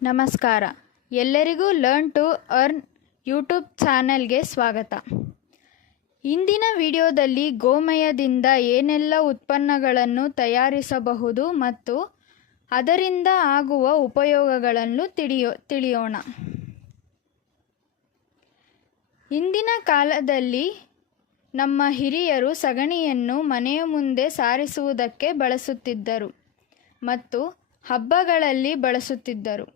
ನಮಸ್ಕಾರ. ಎಲ್ಲರಿಗೂ learn to earn YouTube ಚಾನೆಲ್ಗೆ ಸ್ವಾಗತ. ಇಂದಿನ ವಿಡಿಯೋದಲ್ಲಿ ಗೋಮಯದಿಂದ ಏನೆಲ್ಲ ಉತ್ಪನ್ನಗಳನ್ನು ತಯಾರಿಸಬಹುದು ಮತ್ತು ಅದರಿಂದ ಆಗುವ ಉಪಯೋಗಗಳನ್ನು ತಿಳಿಯೋಣ. ಇಂದಿನ ಕಾಲದಲ್ಲಿ ನಮ್ಮ ಹಿರಿಯರು ಸಗಣಿಯನ್ನು ಮನೆಯ ಮುಂದೆ ಸಾರಿಸುವುದಕ್ಕೆ ಬಳಸುತ್ತಿದ್ದರು ಮತ್ತು ಹಬ್ಬಗಳಲ್ಲಿ ಬಳಸುತ್ತಿದ್ದರು.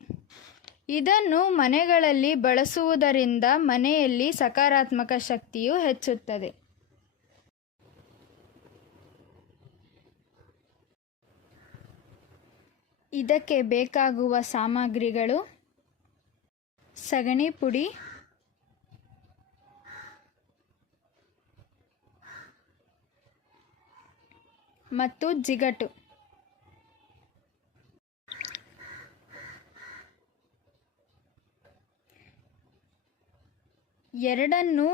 ಇದನ್ನು ಮನೆಗಳಲ್ಲಿ ಬಳಸುವುದರಿಂದ ಮನೆಯಲ್ಲಿ ಸಕಾರಾತ್ಮಕ ಶಕ್ತಿಯು ಹೆಚ್ಚುತ್ತದೆ. ಇದಕ್ಕೆ ಬೇಕಾಗುವ ಸಾಮಗ್ರಿಗಳು: ಸಗಣಿ ಪುಡಿ, ಮತ್ತು ಜಿಗಟು. ಎರಡನ್ನೂ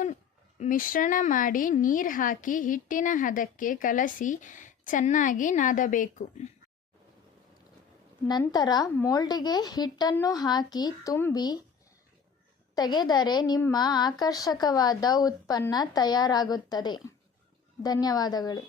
ಮಿಶ್ರಣ ಮಾಡಿ ನೀರು ಹಾಕಿ ಹಿಟ್ಟಿನ ಹದಕ್ಕೆ ಕಲಸಿ ಚೆನ್ನಾಗಿ ನಾದಬೇಕು. ನಂತರ ಮೋಲ್ಡಿಗೆ ಹಿಟ್ಟನ್ನು ಹಾಕಿ ತುಂಬಿ ತೆಗೆದರೆ ನಿಮ್ಮ ಆಕರ್ಷಕವಾದ ಉತ್ಪನ್ನ ತಯಾರಾಗುತ್ತದೆ. ಧನ್ಯವಾದಗಳು.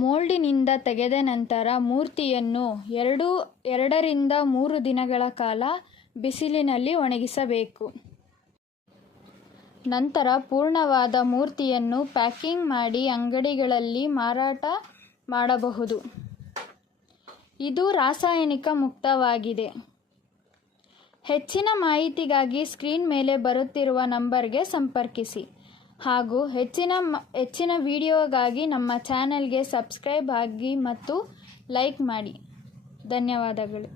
ಮೋಲ್ಡಿನಿಂದ ತೆಗೆದ ನಂತರ ಮೂರ್ತಿಯನ್ನು 2 ರಿಂದ 3 ದಿನಗಳ ಕಾಲ ಬಿಸಿಲಿನಲ್ಲಿ ಒಣಗಿಸಬೇಕು. ನಂತರ ಪೂರ್ಣವಾದ ಮೂರ್ತಿಯನ್ನು ಪ್ಯಾಕಿಂಗ್ ಮಾಡಿ ಅಂಗಡಿಗಳಲ್ಲಿ ಮಾರಾಟ ಮಾಡಬಹುದು. ಇದು ರಾಸಾಯನಿಕ ಮುಕ್ತವಾಗಿದೆ. ಹೆಚ್ಚಿನ ಮಾಹಿತಿಗಾಗಿ ಸ್ಕ್ರೀನ್ ಮೇಲೆ ಬರುತ್ತಿರುವ ನಂಬರ್ಗೆ ಸಂಪರ್ಕಿಸಿ ಹಾಗೂ ಹೆಚ್ಚಿನ ವಿಡಿಯೋಗಾಗಿ ನಮ್ಮ ಚಾನೆಲ್ಗೆ ಸಬ್ಸ್ಕ್ರೈಬ್ ಆಗಿ ಮತ್ತು ಲೈಕ್ ಮಾಡಿ. ಧನ್ಯವಾದಗಳು.